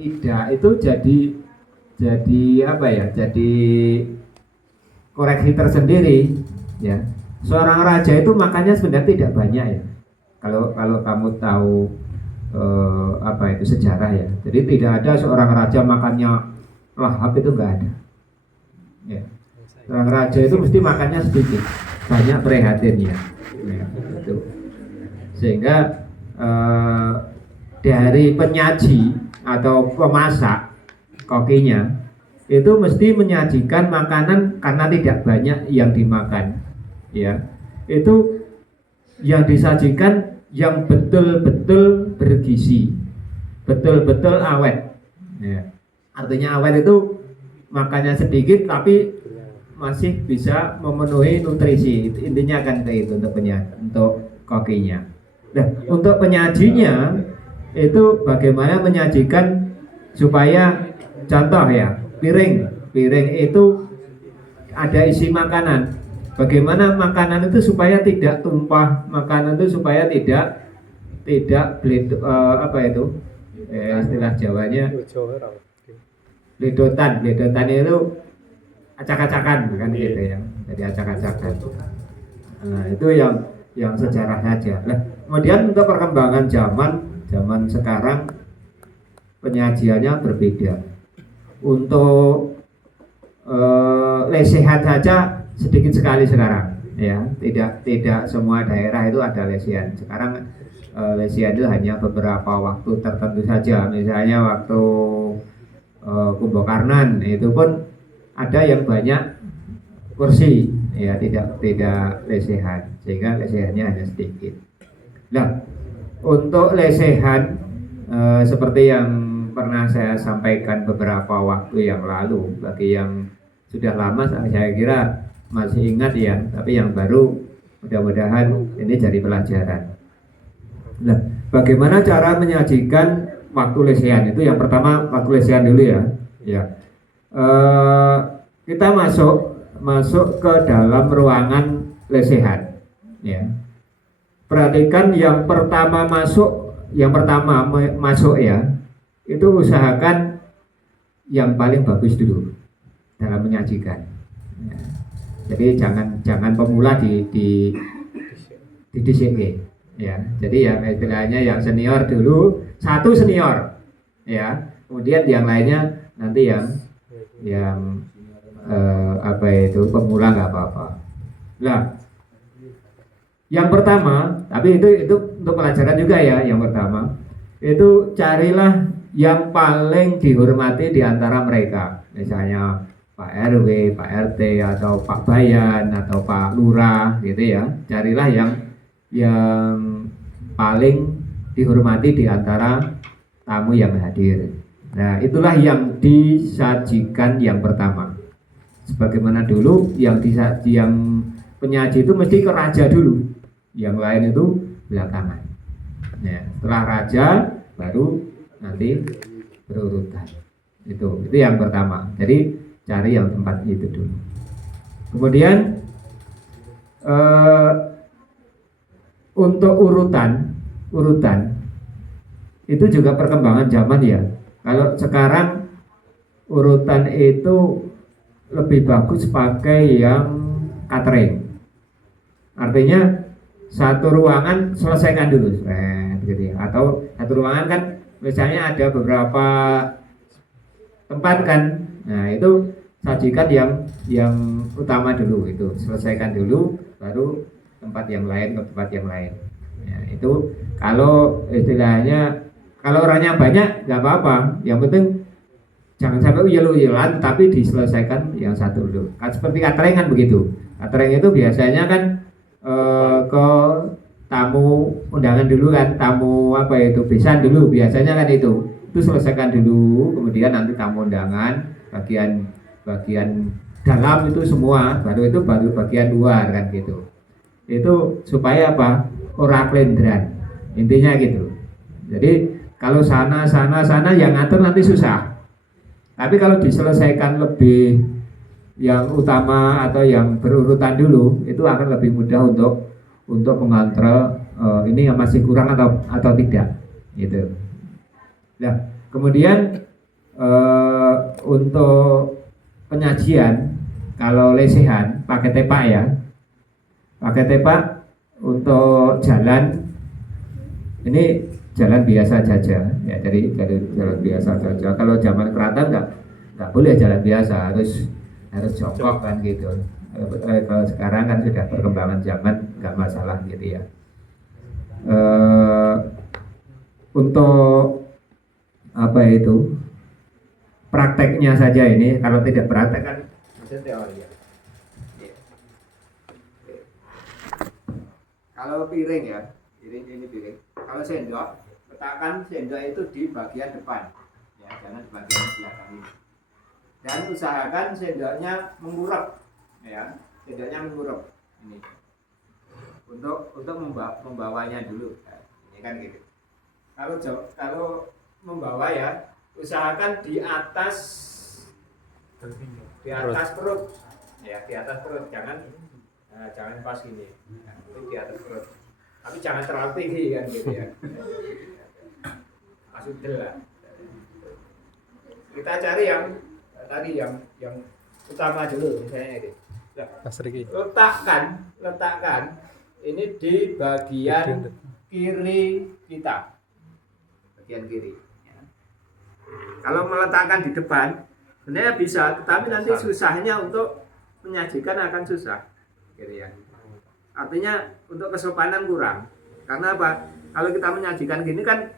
tidak, itu jadi apa ya? Jadi koreksi tersendiri ya. Seorang raja itu makannya sebenarnya tidak banyak ya. Kalau kamu tahu apa itu sejarah ya. Jadi tidak ada seorang raja makannya lahap, itu enggak ada. Ya. Seorang raja itu mesti makannya sedikit, banyak prihatinnya. Ya, itu. Sehingga dari penyaji atau pemasak kokinya itu mesti menyajikan makanan karena tidak banyak yang dimakan, ya. Itu yang disajikan yang betul-betul bergizi, betul-betul awet. Ya. Artinya awet itu makannya sedikit tapi masih bisa memenuhi nutrisi. Intinya kan kayak itu untuk kokinya. Nah, untuk penyajinya itu bagaimana menyajikan supaya contoh ya, piring itu ada isi makanan. Bagaimana makanan itu supaya tidak tumpah, makanan itu supaya tidak apa itu istilah Jawanya ledotan itu acak-acakan kan gitu ya, jadi acak-acakan. Nah, itu yang sejarah saja. Nah, kemudian untuk perkembangan zaman sekarang penyajiannya berbeda. Untuk lesehan saja sedikit sekali sekarang, ya. Tidak semua daerah itu ada lesehan. Sekarang lesehan itu hanya beberapa waktu tertentu saja. Misalnya waktu Kumbakarnan itu pun ada yang banyak kursi, ya, tidak lesehan, sehingga lesehannya hanya sedikit. Nah, untuk lesehan seperti yang pernah saya sampaikan beberapa waktu yang lalu, bagi yang sudah lama saya kira masih ingat ya, tapi yang baru mudah-mudahan ini jadi pelajaran. Nah, bagaimana cara menyajikan waktu lesehan? Itu yang pertama, waktu lesehan dulu ya. Ya. Kita masuk ke dalam ruangan lesehan, ya. Perhatikan yang pertama masuk ya, itu usahakan yang paling bagus dulu dalam menyajikan, ya. Jadi jangan pemula di DCG, ya. Jadi ya istilahnya yang senior dulu, satu senior, ya. Kemudian yang lainnya nanti yang apa itu pemula nggak apa-apa. Nah, yang pertama, tapi itu untuk pelajaran juga ya. Yang pertama itu carilah yang paling dihormati di antara mereka, misalnya Pak RW, Pak RT, atau Pak Bayan, atau Pak Lurah, gitu ya. Carilah yang paling dihormati di antara tamu yang hadir. Nah, itulah yang disajikan yang pertama. Sebagaimana dulu yang penyaji itu mesti ke raja dulu, yang lain itu belakangan. Nah, setelah raja baru nanti berurutan. Itu yang pertama. Jadi cari yang tempat itu dulu. Kemudian untuk urutan itu juga perkembangan zaman ya. Kalau sekarang urutan itu lebih bagus pakai yang catering. Artinya satu ruangan selesaikan dulu, gitu ya. Atau satu ruangan kan misalnya ada beberapa tempat kan, nah itu sajikan yang utama dulu, itu selesaikan dulu, baru tempat yang lain ke tempat yang lain. Ya, itu kalau istilahnya kalau orangnya banyak nggak apa-apa, yang penting jangan sampai uyel-uyelan, tapi diselesaikan yang satu dulu. Kan seperti catering kan begitu. Catering itu biasanya kan ke tamu undangan dulu kan, tamu apa itu besan dulu biasanya kan itu selesaikan dulu, kemudian nanti tamu undangan bagian dalam itu semua, baru bagian luar kan gitu. Itu supaya apa? Ora klendran. Intinya gitu. Jadi kalau sana yang ngatur nanti susah. Tapi kalau diselesaikan lebih yang utama atau yang berurutan dulu, itu akan lebih mudah untuk mengontrol ini yang masih kurang atau tidak gitu. Nah, kemudian Untuk penyajian kalau lesehan pakai tepak ya, pakai tepak. Untuk jalan ini jalan biasa saja ya, dari jalan biasa saja. Kalau zaman keraton nggak boleh jalan biasa, harus jongkok kan gitu. Kalau sekarang kan sudah perkembangan zaman, nggak masalah gitu ya. Untuk apa itu prakteknya saja ini, kalau tidak praktek kan maksudnya teori ya. Kalau piring ya, piring ini piring. Kalau sendok, letakkan sendok itu di bagian depan, ya, jangan di bagian belakang ini. Dan usahakan sendoknya mengurap, ya, sendoknya mengurap ini. Untuk membawanya dulu, ya, ini kan gitu. Kalau membawa ya, usahakan di atas perut, ya, di atas perut, jangan pas gini, di atas perut. Tapi jangan terlalu tinggi kan gitu ya. Masuk lah. Kita cari yang tadi yang utama dulu, misalnya ini. Letakkan ini di bagian kiri kita, bagian kiri. Ya. Kalau meletakkan di depan, sebenarnya bisa, tetapi nanti susahnya untuk menyajikan akan susah. Gitu ya. Artinya untuk kesopanan kurang. Karena apa? Kalau kita menyajikan gini kan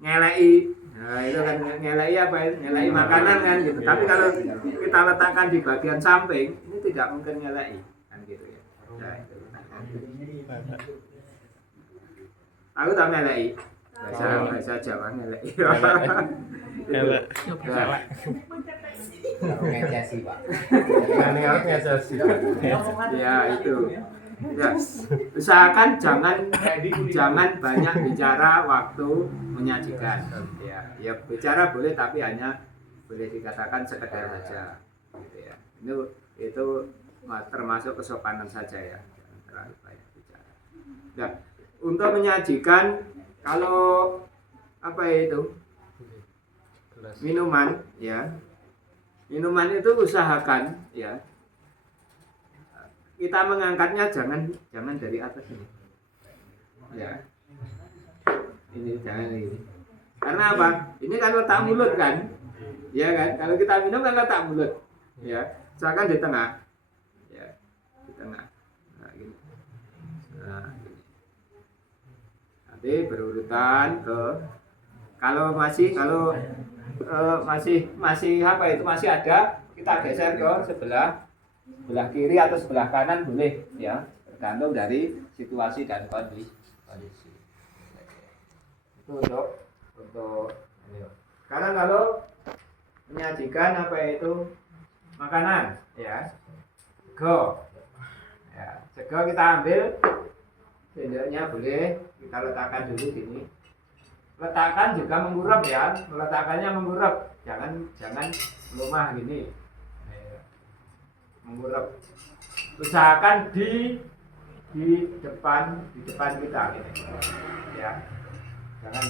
ngelei, nah itu kan ngelei apa? Ngelei makanan kan gitu. Tapi kalau kita letakkan di bagian samping, ini tidak mungkin ngelei kan gitu ya. Nah, itu. Aku tak ngelei. Bahasa Jawa ngelei. Ngejasi Pak. Ya itu. Ya. Usahakan jangan banyak bicara waktu menyajikan. Ya bicara boleh tapi hanya boleh dikatakan sekedar saja. Gitu ya. Itu termasuk kesopanan saja ya. Jangan terlalu banyak bicara. Nah, untuk menyajikan kalau apa itu? Minuman ya. Minuman itu usahakan ya. Kita mengangkatnya jangan dari atas ini. Ya. Ini jangan ini. Karena apa? Ini kan letak mulut kan? Ya kan? Kalau kita minum kan letak mulut. Ya. Usahakan di tengah. Ya. Di tengah. Nah, gini. Nah, gini. Nanti berurutan ke kalau masih apa itu masih ada, kita geser ke sebelah kiri atau sebelah kanan boleh ya, tergantung dari situasi dan kondisi. Itu untuk sekarang kalau menyajikan apa itu makanan ya, sego ya, sego kita ambil sendoknya boleh kita letakkan dulu sini. Letakkan juga mengurap ya, meletakkannya mengurap, jangan melumah gini, mengurap. Usahakan di depan kita ini, ya,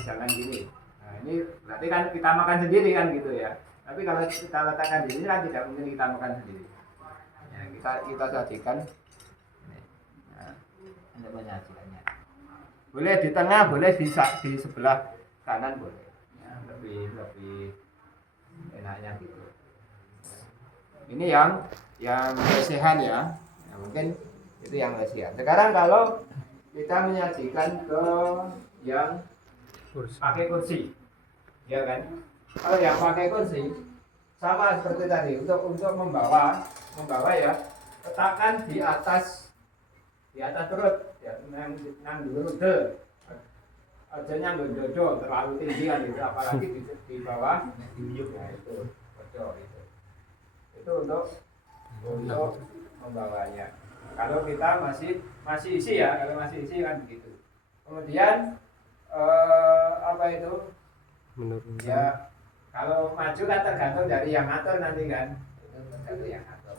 jangan gini. Nah ini berarti kan kita makan sendiri kan gitu ya. Tapi kalau kita letakkan di sini kan tidak mungkin kita makan sendiri. Ya, kita sajikan nah, untuk menyajikannya. Boleh di tengah, boleh di sebelah kanan boleh. Ya, lebih enaknya gitu. Ini yang lesehan ya. Nah, mungkin itu yang lesehan. Sekarang kalau kita menyajikan ke yang pakai kursi, ya kan? Kalau yang pakai kursi sama seperti tadi untuk membawa ya, letakkan di atas perut ya, nang dulu deh. Aja nyambung dodo terlalu tinggi kan itu, apalagi di bawah ya itu pojok itu. Itu untuk membawanya. Kalau kita masih isi ya, kalau masih isi kan begitu. Kemudian apa itu? Menurut ya kalau maju kan tergantung dari yang ngatur nanti kan. Itu tergantung yang ngatur.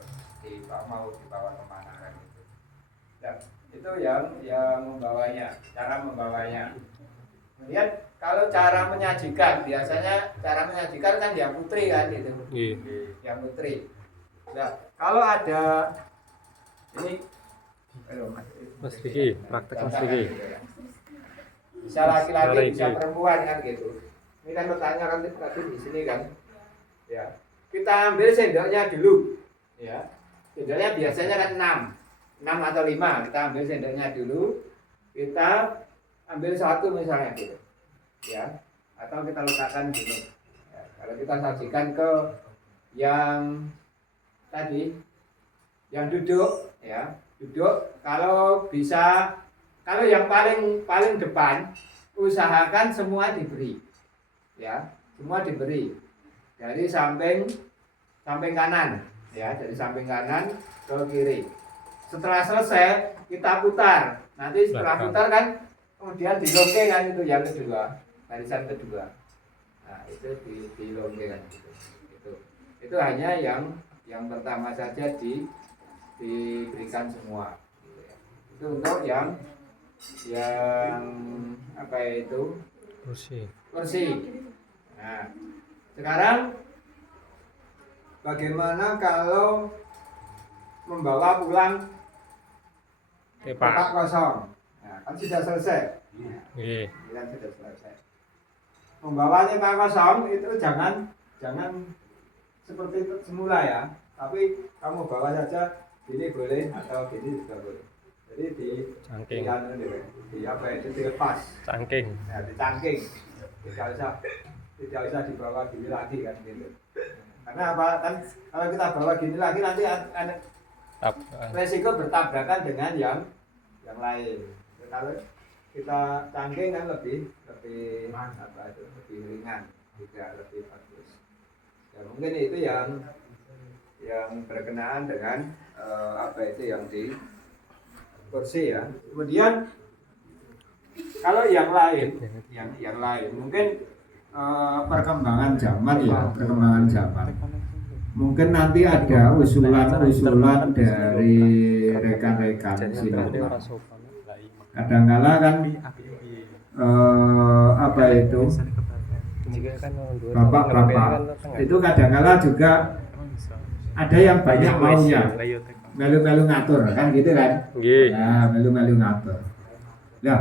Mau dibawa kemana kan itu. Dan itu yang membawanya, cara membawanya. Kemudian kalau cara menyajikan, biasanya cara menyajikan kan yang putri kan itu. Iya. Yang putri. Nah, kalau ada ini Mas Riki, praktek Mas Riki. bisa laki-laki, bisa perempuan kan gitu. Ini kan letaknya kan tadi di sini kan. Ya. Kita ambil sendoknya dulu. Ya. Sendoknya biasanya kan 6 atau 5. Kita ambil sendoknya dulu. Kita ambil satu misalnya gitu. Ya. Atau kita letakkan gini. Ya. Kalau kita sajikan ke yang tadi yang duduk ya, duduk kalau bisa, kalau yang paling depan usahakan semua diberi. Ya, semua diberi. Dari samping kanan ya, dari samping kanan ke kiri. Setelah selesai kita putar. Nanti setelah putar kan kemudian dilongke kan itu yang kedua, barisan kedua. Nah, itu dilongke kan gitu. Itu hanya yang pertama saja diberikan semua. Itu untuk yang apa itu? Kursi. Nah, sekarang bagaimana kalau membawa pulang kotak kosong? Nah, kan sudah selesai. Iya. Kan sudah selesai. Membawa kotak kosong itu jangan seperti itu semula ya. Tapi kamu bawa saja, gini boleh atau gini juga boleh. Jadi cangking. Di apa itu dilepas. Cangking. Nah, dicangking. Tidak usah dibawa gini lagi kan gitu. Karena apa kan kalau kita bawa gini lagi nanti ada resiko bertabrakan dengan yang lain. Kalau kita cangking kan lebih apa itu lebih ringan, tidak lebih bagus. Ya, mungkin itu yang berkenaan dengan apa itu yang di kursi ya. Kemudian kalau yang lain mungkin perkembangan zaman ya, mungkin nanti ada usulan dari rekan-rekan sini. Kadang-kala kan apa itu bapak-bapak itu kadang-kala juga ada yang banyak maunya, melu-melu ngatur kan gitu kan? Nah, melu-melu ngatur. Nah,